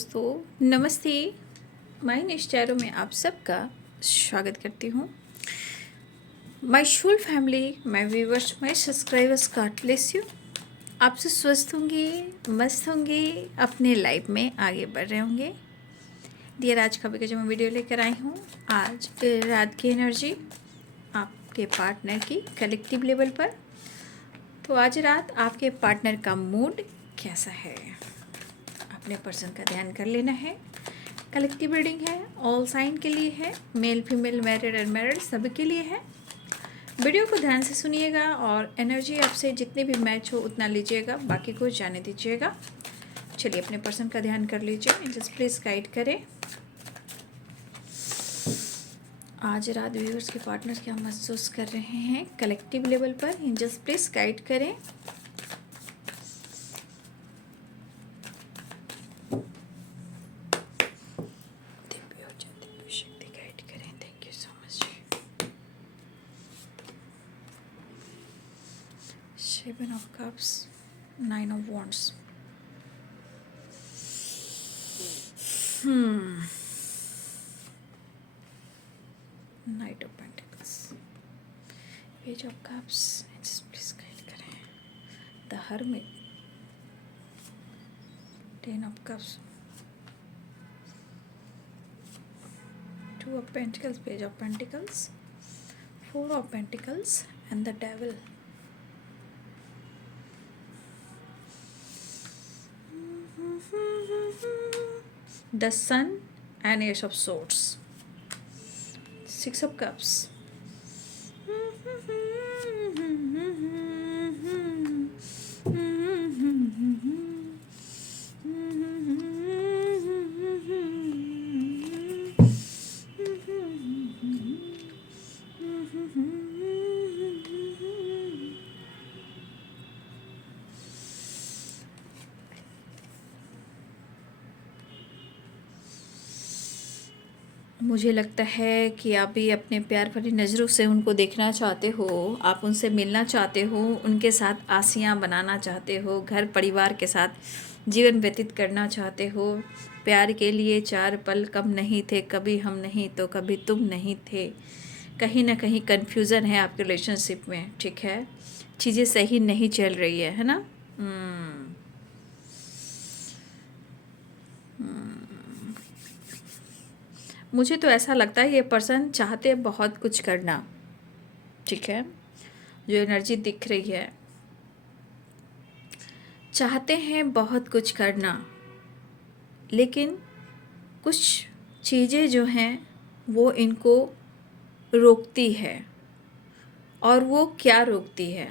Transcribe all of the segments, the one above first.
दोस्तों नमस्ते। माय निश्चैरों में आप सबका स्वागत करती हूँ। My Shool family, my viewers, my subscribers, God bless you. आप सब स्वस्थ होंगे, मस्त होंगे, अपने लाइफ में आगे बढ़ रहे होंगे। डियर, आज का जो मैं वीडियो लेकर आई हूँ, आज रात की एनर्जी आपके पार्टनर की कलेक्टिव लेवल पर। तो आज रात आपके पार्टनर का मूड कैसा है, अपने पर्सन का ध्यान कर लेना है। कलेक्टिव रीडिंग है, ऑल साइन के लिए है, मेल फीमेल, मैरिड अनमैरिड सभी के लिए है। वीडियो को ध्यान से सुनिएगा और एनर्जी आपसे जितने भी मैच हो उतना लीजिएगा, बाकी को जाने दीजिएगा। चलिए अपने पर्सन का ध्यान कर लीजिए। जस्ट प्लीज़ गाइड करें। आज रात व्यूअर्स के पार्टनर क्या महसूस कर रहे हैं कलेक्टिव लेवल पर, जस्ट प्लीज़ गाइड करें। Seven of Cups, Nine of Wands. Knight of Pentacles, Page of Cups. Just please guide करें। The Hermit, Ten of Cups, Two of Pentacles, Page of Pentacles, Four of Pentacles, and the Devil. The Sun and Ace of Swords, Six of Cups, मुझे लगता है कि आप भी अपने प्यार भरी नज़रों से उनको देखना चाहते हो, आप उनसे मिलना चाहते हो, उनके साथ आसियाँ बनाना चाहते हो, घर परिवार के साथ जीवन व्यतीत करना चाहते हो। प्यार के लिए चार पल कम नहीं थे, कभी हम नहीं तो कभी तुम नहीं थे। कहीं ना कहीं कन्फ्यूज़न है आपके रिलेशनशिप में, ठीक है, चीज़ें सही नहीं चल रही है ना। मुझे तो ऐसा लगता है ये पर्सन चाहते बहुत कुछ करना, ठीक है, जो एनर्जी दिख रही है, चाहते हैं बहुत कुछ करना, लेकिन कुछ चीज़ें जो हैं वो इनको रोकती है। और वो क्या रोकती है?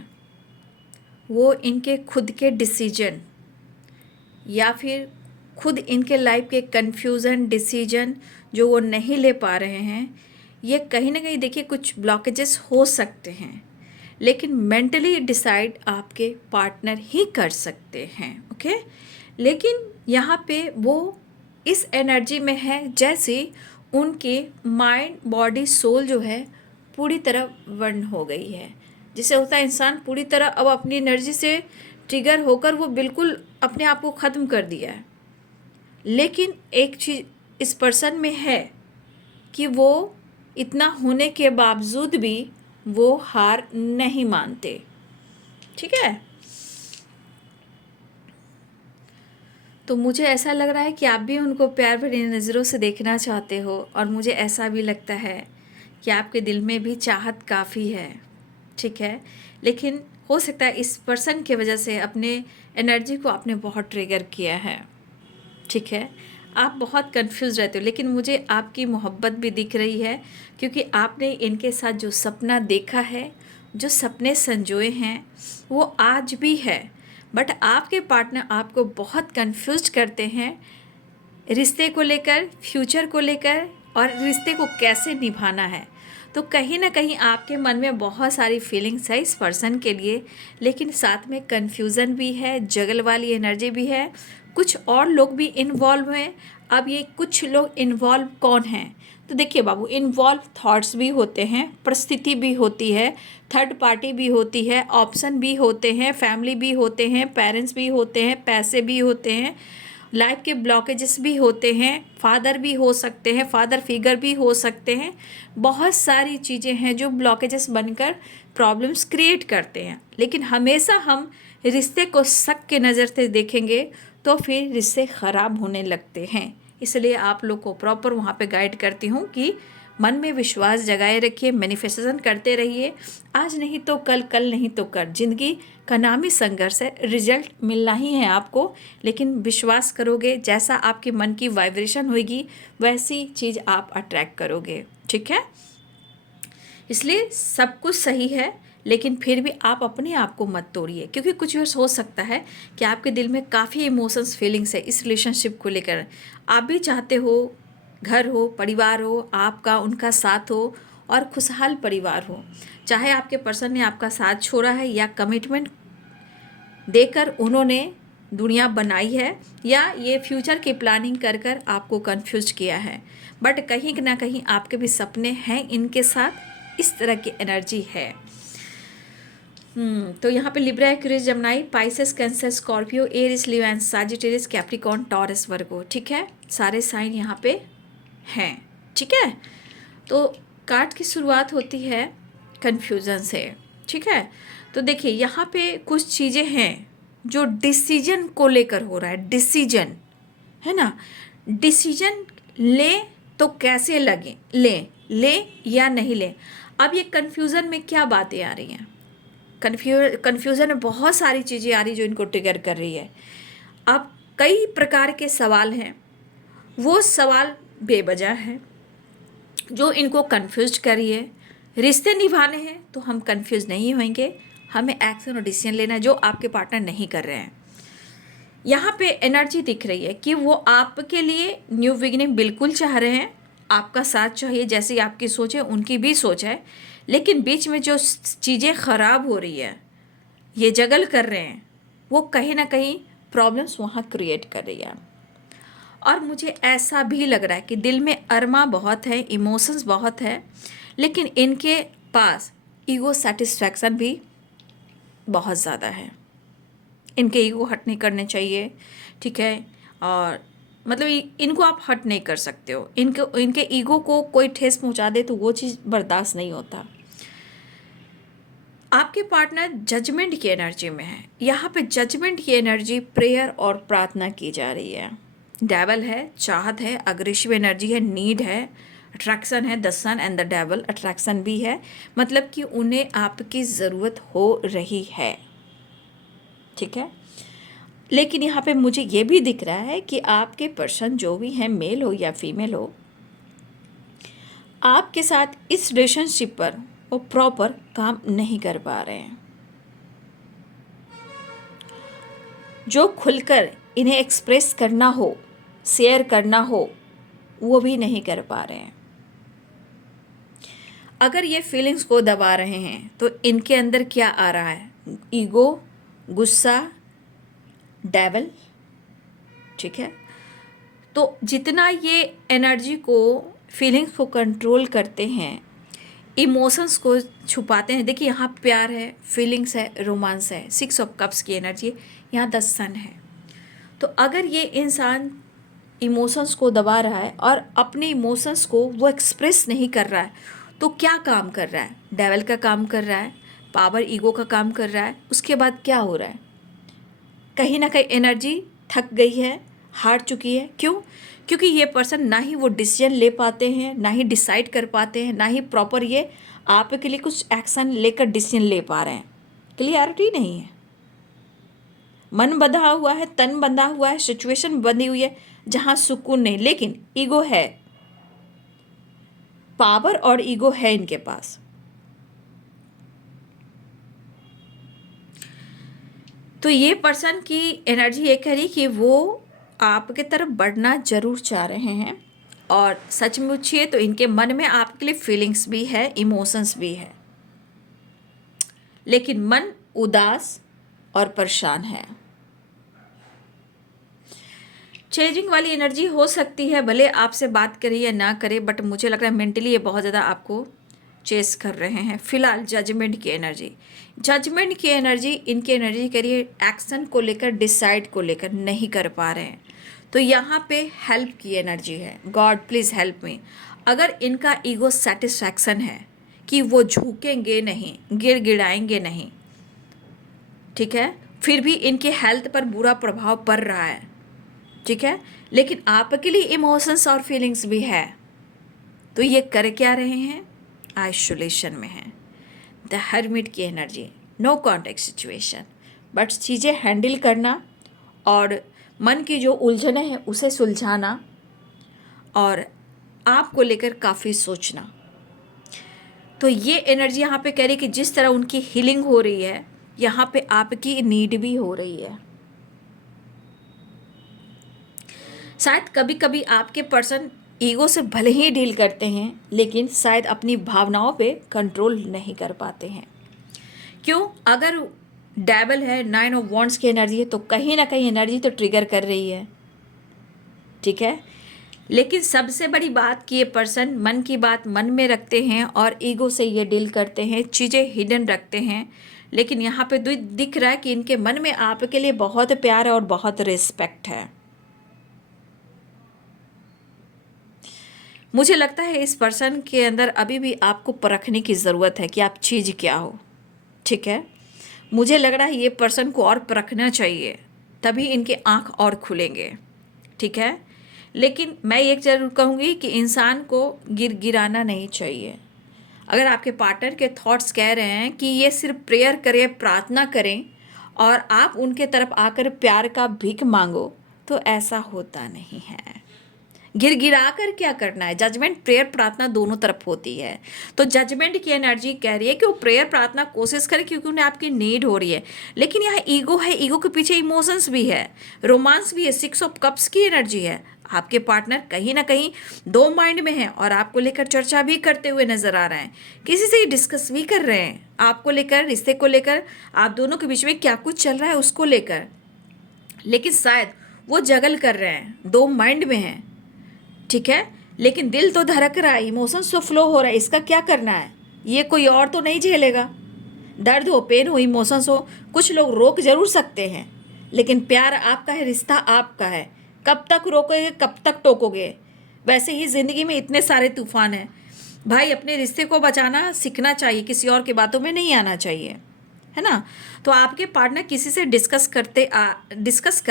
वो इनके खुद के डिसीजन या फिर खुद इनके लाइफ के कन्फ्यूज़न डिसीजन जो वो नहीं ले पा रहे हैं। ये कहीं ना कहीं देखिए कुछ ब्लॉकेजेस हो सकते हैं, लेकिन मेंटली डिसाइड आपके पार्टनर ही कर सकते हैं, ओके। लेकिन यहाँ पे वो इस एनर्जी में है जैसे उनके माइंड बॉडी सोल जो है पूरी तरह वन हो गई है। जिसे होता है इंसान पूरी तरह अब अपनी एनर्जी से ट्रिगर होकर वो बिल्कुल अपने आप को ख़त्म कर दिया है। लेकिन एक चीज़ इस पर्सन में है कि वो इतना होने के बावजूद भी वो हार नहीं मानते, ठीक है। तो मुझे ऐसा लग रहा है कि आप भी उनको प्यार भरी नज़रों से देखना चाहते हो, और मुझे ऐसा भी लगता है कि आपके दिल में भी चाहत काफ़ी है, ठीक है। लेकिन हो सकता है इस पर्सन की वजह से अपने एनर्जी को आपने बहुत ट्रिगर किया है, ठीक है। आप बहुत कंफ्यूज रहते हो, लेकिन मुझे आपकी मोहब्बत भी दिख रही है, क्योंकि आपने इनके साथ जो सपना देखा है, जो सपने संजोए हैं, वो आज भी है। बट आपके पार्टनर आपको बहुत कंफ्यूज करते हैं रिश्ते को लेकर, फ्यूचर को लेकर, और रिश्ते को कैसे निभाना है। तो कहीं ना कहीं आपके मन में बहुत सारी फीलिंग्स है इस पर्सन के लिए, लेकिन साथ में कन्फ्यूज़न भी है, जगल वाली एनर्जी भी है, कुछ और लोग भी इन्वॉल्व हैं। अब ये कुछ लोग इन्वॉल्व कौन हैं? तो देखिए बाबू, इन्वॉल्व थॉट्स भी होते हैं, परिस्थिति भी होती है, थर्ड पार्टी भी होती है, ऑप्शन भी होते हैं, फैमिली भी होते हैं, पेरेंट्स भी होते हैं, पैसे भी होते हैं, लाइफ के ब्लॉकेजेस भी होते हैं, फादर भी हो सकते हैं, फादर फिगर भी हो सकते हैं, बहुत सारी चीज़ें हैं जो ब्लॉकेजेस बनकर प्रॉब्लम्स क्रिएट करते हैं। लेकिन हमेशा हम रिश्ते को शक के नज़र से देखेंगे तो फिर रिश्ते ख़राब होने लगते हैं। इसलिए आप लोग को प्रॉपर वहाँ पे गाइड करती हूँ कि मन में विश्वास जगाए रखिए, मैनिफेस्टेशन करते रहिए। आज नहीं तो कल, कल नहीं तो कर, जिंदगी का नाम ही संघर्ष है, रिजल्ट मिलना ही है आपको। लेकिन विश्वास करोगे, जैसा आपके मन की वाइब्रेशन होगी वैसी चीज़ आप अट्रैक्ट करोगे, ठीक है। इसलिए सब कुछ सही है, लेकिन फिर भी आप अपने आप को मत तोड़िए, क्योंकि कुछ बार हो सकता है कि आपके दिल में काफ़ी इमोशंस फीलिंग्स है इस रिलेशनशिप को लेकर। आप भी चाहते हो घर हो, परिवार हो, आपका उनका साथ हो और खुशहाल परिवार हो। चाहे आपके पर्सन ने आपका साथ छोड़ा है या कमिटमेंट देकर उन्होंने दुनिया बनाई है, या ये फ्यूचर की प्लानिंग कर कर आपको कंफ्यूज किया है, बट कहीं ना कहीं आपके भी सपने हैं इनके साथ, इस तरह की एनर्जी है। तो यहाँ पे Libra, Aquarius, Gemini, Pisces, Cancer, Scorpio, Aries, Leo and Sagittarius, Capricorn, Taurus, Virgo, ठीक है, सारे साइन यहाँ पे हैं, ठीक है। तो कार्ड की शुरुआत होती है कन्फ्यूज़न से, ठीक है। तो देखिए यहाँ पे कुछ चीज़ें हैं जो डिसीजन को लेकर हो रहा है, डिसीजन है ना। डिसीजन ले तो कैसे लगे, ले या नहीं ले। अब ये कन्फ्यूज़न में क्या बातें आ रही हैं, कन्फ्यूज़न में बहुत सारी चीज़ें आ रही जो इनको ट्रिगर कर रही है। अब कई प्रकार के सवाल हैं, वो सवाल बेवजह है जो इनको कन्फ्यूज कर रही है। रिश्ते निभाने हैं तो हम कन्फ्यूज नहीं होंगे, हमें एक्शन और डिसीजन लेना है जो आपके पार्टनर नहीं कर रहे हैं। यहाँ पे एनर्जी दिख रही है कि वो आपके लिए न्यू बिगिनिंग बिल्कुल चाह रहे हैं, आपका साथ चाहिए, जैसी आपकी सोच है उनकी भी सोच है। लेकिन बीच में जो चीज़ें ख़राब हो रही है, ये जगल कर रहे हैं, वो कहीं ना कहीं प्रॉब्लम्स वहाँ क्रिएट कर रही है। और मुझे ऐसा भी लग रहा है कि दिल में अरमा बहुत है, इमोशंस बहुत है, लेकिन इनके पास ईगो सेटिस्फैक्शन भी बहुत ज़्यादा है। इनके ईगो हट नहीं करने चाहिए, ठीक है। और मतलब इनको आप हट नहीं कर सकते हो, इनके ईगो को कोई ठेस पहुंचा दे तो वो चीज़ बर्दाश्त नहीं होता। आपके पार्टनर जजमेंट की एनर्जी में है। यहाँ पे जजमेंट की एनर्जी, प्रेयर और प्रार्थना की जा रही है। डेवल है, चाहत है, अग्रेसिव एनर्जी है, नीड है, अट्रैक्शन है, the sun and the devil, attraction भी है, मतलब कि उन्हें आपकी ज़रूरत हो रही है, ठीक है। लेकिन यहाँ पे मुझे ये भी दिख रहा है कि आपके पर्सन जो भी हैं, मेल हो या फीमेल हो, आपके साथ इस रिलेशनशिप पर वो प्रॉपर काम नहीं कर पा रहे हैं। जो खुलकर इन्हें एक्सप्रेस करना हो, शेयर करना हो, वो भी नहीं कर पा रहे हैं। अगर ये फीलिंग्स को दबा रहे हैं तो इनके अंदर क्या आ रहा है, ईगो, गुस्सा, डेवल, ठीक है। तो जितना ये एनर्जी को, फीलिंग्स को कंट्रोल करते हैं, इमोशंस को छुपाते हैं। देखिए यहाँ प्यार है, फीलिंग्स है, रोमांस है, 6 ऑफ कप्स की एनर्जी, यहाँ 10 सन है। तो अगर ये इंसान इमोशंस को दबा रहा है और अपने इमोशंस को वो एक्सप्रेस नहीं कर रहा है, तो क्या काम कर रहा है, डेवल का काम कर रहा है, पावर ईगो का काम कर रहा है। उसके बाद क्या हो रहा है, कहीं ना कहीं एनर्जी थक गई है, हार चुकी है। क्यों? क्योंकि ये पर्सन ना ही वो डिसीजन ले पाते हैं, ना ही डिसाइड कर पाते हैं, ना ही प्रॉपर ये आपके लिए कुछ एक्शन लेकर डिसीजन ले पा रहे हैं। क्लियरिटी नहीं है, मन बंधा हुआ है, तन बंधा हुआ है, सिचुएशन बंधी हुई है जहाँ सुकून नहीं। लेकिन ईगो है, पावर और ईगो है इनके पास। तो ये पर्सन की एनर्जी ये कह रही कि वो आपके तरफ बढ़ना जरूर चाह रहे हैं, और सच में पूछिए तो इनके मन में आपके लिए फीलिंग्स भी है, इमोशंस भी है, लेकिन मन उदास और परेशान है। चेंजिंग वाली एनर्जी हो सकती है, भले आपसे बात करे या ना करे, बट मुझे लग रहा है मेंटली ये बहुत ज़्यादा आपको चेस कर रहे हैं। फिलहाल जजमेंट की एनर्जी, जजमेंट की एनर्जी, इनकी एनर्जी करिए एक्शन को लेकर, डिसाइड को लेकर नहीं कर पा रहे हैं। तो यहाँ पे हेल्प की एनर्जी है, गॉड प्लीज़ हेल्प मी। अगर इनका ईगो सेटिस्फैक्शन है कि वो झुकेंगे नहीं, गिड़गिड़ाएंगे नहीं, ठीक है, फिर भी इनके हेल्थ पर बुरा प्रभाव पड़ रहा है, ठीक है, लेकिन आपके लिए इमोशंस और फीलिंग्स भी है, तो ये कर क्या रहे हैं? आइसोलेशन में हैं। द हर्मिट की energy, no contact situation, but चीज़ें हैंडल करना और मन की जो उलझनें हैं उसे सुलझाना और आपको लेकर काफ़ी सोचना। तो ये एनर्जी यहाँ पे कह रही है कि जिस तरह उनकी हीलिंग हो रही है, यहाँ पे आपकी नीड भी हो रही है। शायद कभी कभी आपके पर्सन ईगो से भले ही डील करते हैं, लेकिन शायद अपनी भावनाओं पे कंट्रोल नहीं कर पाते हैं। क्यों? अगर डेविल है, 9 ऑफ वॉन्ड्स की एनर्जी है, तो कहीं ना कहीं एनर्जी तो ट्रिगर कर रही है, ठीक है। लेकिन सबसे बड़ी बात कि ये पर्सन मन की बात मन में रखते हैं और ईगो से ये डील करते हैं, चीज़ें हिडन रखते हैं। लेकिन यहाँ पे दिख रहा है कि इनके मन में आपके लिए बहुत प्यार है और बहुत रिस्पेक्ट है। मुझे लगता है इस पर्सन के अंदर अभी भी आपको परखने की ज़रूरत है कि आप चीज़ क्या हो, ठीक है। मुझे लग रहा है ये पर्सन को और परखना चाहिए, तभी इनके आँख और खुलेंगे, ठीक है। लेकिन मैं एक ज़रूर कहूँगी कि इंसान को गिराना नहीं चाहिए। अगर आपके पार्टनर के थॉट्स कह रहे हैं कि ये सिर्फ प्रेयर करें, प्रार्थना करें और आप उनके तरफ आकर प्यार का भीख मांगो, तो ऐसा होता नहीं है। गिरा कर क्या करना है? जजमेंट, प्रेयर, प्रार्थना दोनों तरफ होती है। तो जजमेंट की एनर्जी कह रही है कि वो प्रेयर प्रार्थना कोशिश करें क्योंकि उन्हें आपकी नीड हो रही है। लेकिन यहाँ ईगो है, ईगो के पीछे इमोशंस भी है, रोमांस भी है, 6 ऑफ कप्स की एनर्जी है। आपके पार्टनर कहीं ना कहीं दो माइंड में है और आपको लेकर चर्चा भी करते हुए नजर आ रहे हैं, किसी से डिस्कस भी कर रहे हैं आपको लेकर, रिश्ते को लेकर, आप दोनों के बीच में क्या कुछ चल रहा है उसको लेकर। लेकिन शायद वो जगल कर रहे हैं, दो माइंड में हैं, ठीक है। लेकिन दिल तो धड़क रहा है, इमोशंस तो फ्लो हो रहा है, इसका क्या करना है? ये कोई और तो नहीं झेलेगा। दर्द हो, पेन हो, इमोशंस हो, कुछ लोग रोक जरूर सकते हैं, लेकिन प्यार आपका है, रिश्ता आपका है। कब तक रोकोगे, कब तक टोकोगे? वैसे ही ज़िंदगी में इतने सारे तूफान हैं भाई, अपने रिश्ते को बचाना सीखना चाहिए, किसी और की बातों में नहीं आना चाहिए, है ना। तो आपके पार्टनर किसी से डिस्कस कर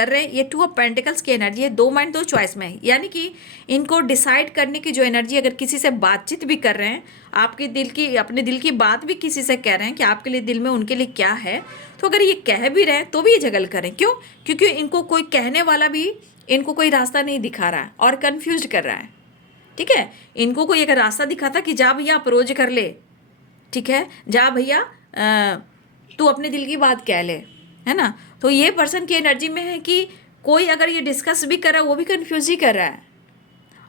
रहे हैं। ये 2 ऑफ पेंटिकल्स की एनर्जी है, दो माइंड दो चॉइस में है, यानी कि इनको डिसाइड करने की जो एनर्जी, अगर किसी से बातचीत भी कर रहे हैं, आपके दिल की, अपने दिल की बात भी किसी से कह रहे हैं कि आपके लिए दिल में उनके लिए क्या है, तो अगर ये कह भी रहे हैं तो भी ये जगल करें। क्यों? क्योंकि इनको कोई कहने वाला भी इनको कोई रास्ता नहीं दिखा रहा है और कन्फ्यूज कर रहा है, ठीक है। इनको कोई अगर रास्ता दिखाता कि जा भैया अप्रोच कर ले, ठीक है, जा भैया तू अपने दिल की बात कह ले, है ना। तो ये पर्सन की एनर्जी में है कि कोई अगर ये डिस्कस भी कर रहा है वो भी कंफ्यूज ही कर रहा है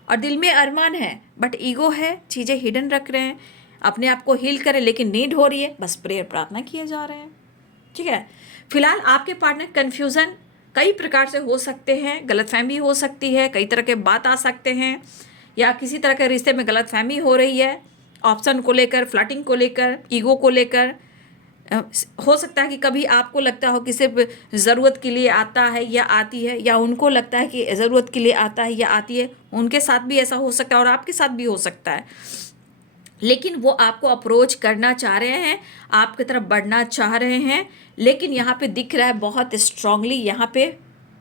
और दिल में अरमान है, बट ईगो है, चीज़ें हिडन रख रहे हैं, अपने आप को हील करें, लेकिन नीड हो रही है, बस प्रेयर प्रार्थना किए जा रहे हैं, ठीक है। फिलहाल आपके पार्टनर कन्फ्यूज़न कई प्रकार से हो सकते हैं, गलतफहमी हो सकती है, कई तरह के बात आ सकते हैं, या किसी तरह के रिश्ते में गलतफहमी हो रही है, ऑप्शन को लेकर, फ्लर्टिंग को लेकर, ईगो को लेकर। हो सकता है कि कभी आपको लगता हो कि सिर्फ ज़रूरत के लिए आता है या आती है, या उनको लगता है कि ज़रूरत के लिए आता है या आती है। उनके साथ भी ऐसा हो सकता है और आपके साथ भी हो सकता है। लेकिन वो आपको अप्रोच करना चाह रहे हैं, आपकी तरफ बढ़ना चाह रहे हैं, लेकिन यहाँ पे दिख रहा है बहुत स्ट्रांगली यहाँ पे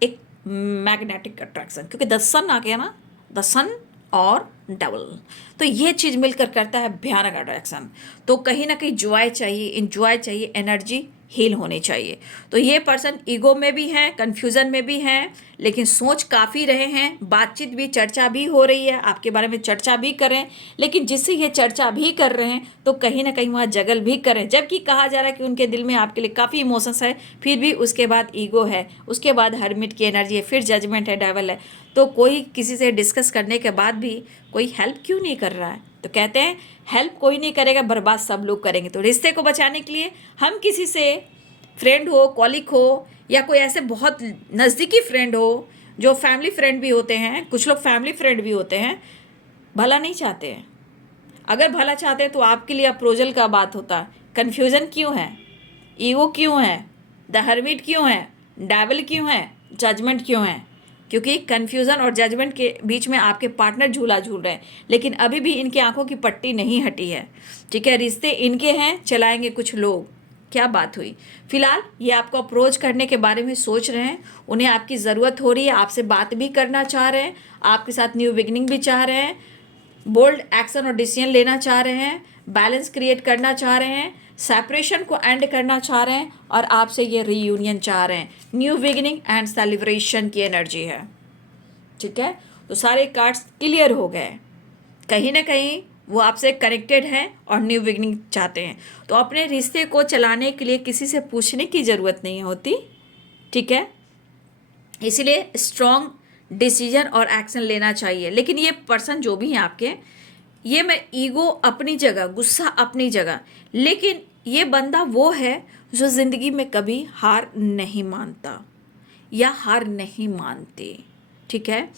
एक मैग्नेटिक अट्रैक्शन, क्योंकि द सन आ गया ना, द सन और डबल, तो ये चीज़ मिलकर करता है भयानक अट्रैक्शन। तो कहीं ना कहीं जॉय चाहिए, इंजॉय चाहिए, एनर्जी हील होनी चाहिए। तो ये पर्सन ईगो में भी हैं, कन्फ्यूज़न में भी हैं, लेकिन सोच काफ़ी रहे हैं, बातचीत भी, चर्चा भी हो रही है, आपके बारे में चर्चा भी करें, लेकिन जिससे ये चर्चा भी कर रहे हैं तो कहीं ना कहीं वहाँ जगल भी करें। जबकि कहा जा रहा है कि उनके दिल में आपके लिए काफ़ी इमोशंस है, फिर भी उसके बाद ईगो है, उसके बाद हर्मिट की एनर्जी है, फिर जजमेंट है, डेविल है। तो कोई किसी से डिस्कस करने के बाद भी कोई हेल्प क्यों नहीं कर रहा है? तो कहते हैं हेल्प कोई नहीं करेगा, बर्बाद सब लोग करेंगे। तो रिश्ते को बचाने के लिए हम किसी से, फ्रेंड हो, कॉलिग हो, या कोई ऐसे बहुत नज़दीकी फ्रेंड हो, जो फैमिली फ्रेंड भी होते हैं, कुछ लोग फैमिली फ्रेंड भी होते हैं, भला नहीं चाहते हैं। अगर भला चाहते हैं तो आपके लिए अप्रोचल का बात होता। कन्फ्यूज़न क्यों है? ईगो क्यों है? द हर्मिट क्यों है? डेविल क्यों है? जजमेंट क्यों है? क्योंकि कन्फ्यूज़न और जजमेंट के बीच में आपके पार्टनर झूला झूल रहे हैं, लेकिन अभी भी इनकी आंखों की पट्टी नहीं हटी है। ठीक है, रिश्ते इनके हैं, चलाएंगे कुछ लोग। क्या बात हुई? फिलहाल ये आपको अप्रोच करने के बारे में सोच रहे हैं, उन्हें आपकी ज़रूरत हो रही है, आपसे बात भी करना चाह रहे हैं, आपके साथ न्यू बिगिनिंग भी चाह रहे हैं, बोल्ड एक्शन और डिसीजन लेना चाह रहे हैं, बैलेंस क्रिएट करना चाह रहे हैं, सेपरेशन को एंड करना चाह रहे हैं, और आपसे ये रीयूनियन चाह रहे हैं। न्यू बिगिनिंग एंड सेलिब्रेशन की एनर्जी है। ठीक है, तो सारे कार्ड्स क्लियर हो गए। कहीं ना कहीं वो आपसे कनेक्टेड हैं और न्यू बिगिनिंग चाहते हैं। तो अपने रिश्ते को चलाने के लिए किसी से पूछने की ज़रूरत नहीं होती। ठीक है, इसलिए स्ट्रॉन्ग डिसीजन और एक्शन लेना चाहिए। लेकिन ये पर्सन जो भी हैं आपके, ये मैं ईगो अपनी जगह, गुस्सा अपनी जगह, लेकिन ये बंदा वो है जो ज़िंदगी में कभी हार नहीं मानता या हार नहीं मानते। ठीक है,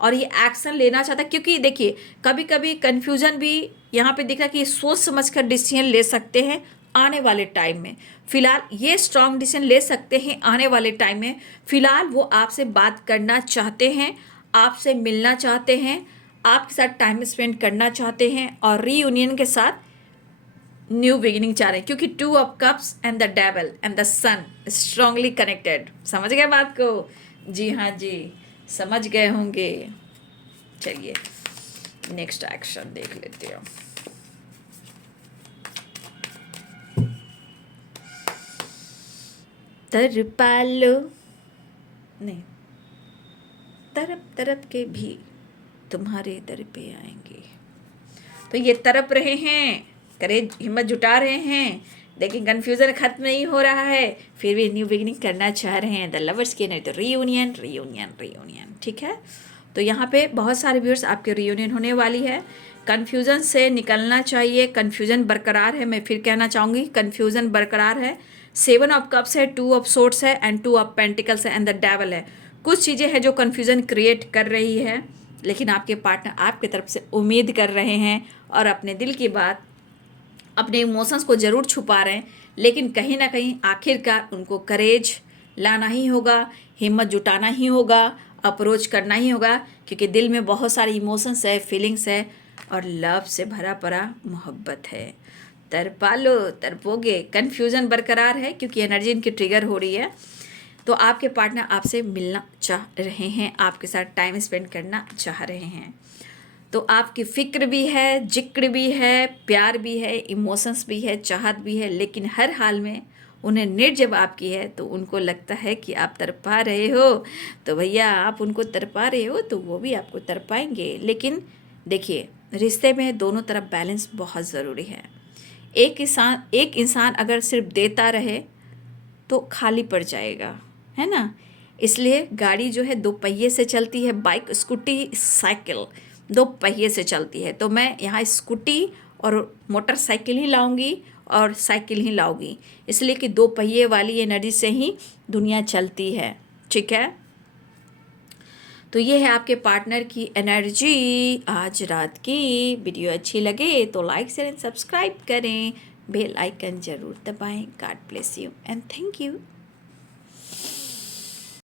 और ये एक्शन लेना चाहता है, क्योंकि देखिए कभी कभी कन्फ्यूज़न भी यहाँ पे दिख रहा है कि सोच समझ कर डिसीजन ले सकते हैं आने वाले टाइम में। फ़िलहाल ये स्ट्रॉन्ग डिसीजन ले सकते हैं आने वाले टाइम में। फ़िलहाल वो आपसे बात करना चाहते हैं, आपसे मिलना चाहते हैं, आपके साथ टाइम स्पेंड करना चाहते हैं, और रीयूनियन के साथ न्यू बिगिनिंग चाह रहे हैं, क्योंकि 2 of cups and the devil and the sun strongly connected. समझ गए बात को? जी हाँ जी, समझ गए होंगे। चलिए नेक्स्ट एक्शन देख लेते हैं। तरपालो नहीं, तरप तरप के भी तुम्हारे दर पे आएंगे। तो ये तरप रहे हैं, करेज हिम्मत जुटा रहे हैं, लेकिन कन्फ्यूज़न खत्म नहीं हो रहा है, फिर भी न्यू बिगिनिंग करना चाह रहे हैं। द लवर्स के नहीं तो रीयूनियन रीयूनियन रीयूनियन। ठीक है, तो यहाँ पे बहुत सारे व्यूअर्स आपके रीयूनियन होने वाली है। कन्फ्यूज़न से निकलना चाहिए, कन्फ्यूज़न बरकरार है। मैं फिर कहना चाहूँगी कन्फ्यूज़न बरकरार है। 7 ऑफ कप्स है, 2 ऑफ सोर्ड्स है एंड 2 ऑफ पेंटिकल्स है एंड द डेविल है। कुछ चीज़ें हैं जो कन्फ्यूज़न क्रिएट कर रही है, लेकिन आपके पार्टनर आपकी तरफ से उम्मीद कर रहे हैं और अपने दिल की बात, अपने इमोशंस को ज़रूर छुपा रहे हैं, लेकिन कहीं ना कहीं आखिरकार उनको करेज लाना ही होगा, हिम्मत जुटाना ही होगा, अप्रोच करना ही होगा, क्योंकि दिल में बहुत सारे इमोशंस है, फीलिंग्स है और लव से भरा पड़ा मोहब्बत है। तरपा लो, तरपोगे। कन्फ्यूज़न बरकरार है क्योंकि एनर्जी इनकी ट्रिगर हो रही है। तो आपके पार्टनर आपसे मिलना चाह रहे हैं, आपके साथ टाइम स्पेंड करना चाह रहे हैं। तो आपकी फ़िक्र भी है, जिक्र भी है, प्यार भी है, इमोशंस भी है, चाहत भी है, लेकिन हर हाल में उन्हें नीड जब आपकी है तो उनको लगता है कि आप तड़पा रहे हो, तो भैया आप उनको तड़पा रहे हो तो वो भी आपको तड़पाएंगे। लेकिन देखिए, रिश्ते में दोनों तरफ बैलेंस बहुत ज़रूरी है। एक इंसान अगर सिर्फ देता रहे तो खाली पड़ जाएगा, है ना। इसलिए गाड़ी जो है 2 पहिए से चलती है, बाइक, स्कूटी, साइकिल 2 पहिए से चलती है। तो मैं यहाँ स्कूटी और मोटरसाइकिल ही लाऊंगी और साइकिल ही लाऊंगी, इसलिए कि 2 पहिए वाली एनर्जी से ही दुनिया चलती है। ठीक है, तो ये है आपके पार्टनर की एनर्जी आज रात की। वीडियो अच्छी लगे तो लाइक शेयर एंड सब्सक्राइब करें, बेल आइकन ज़रूर दबाएं। God bless you and thank you.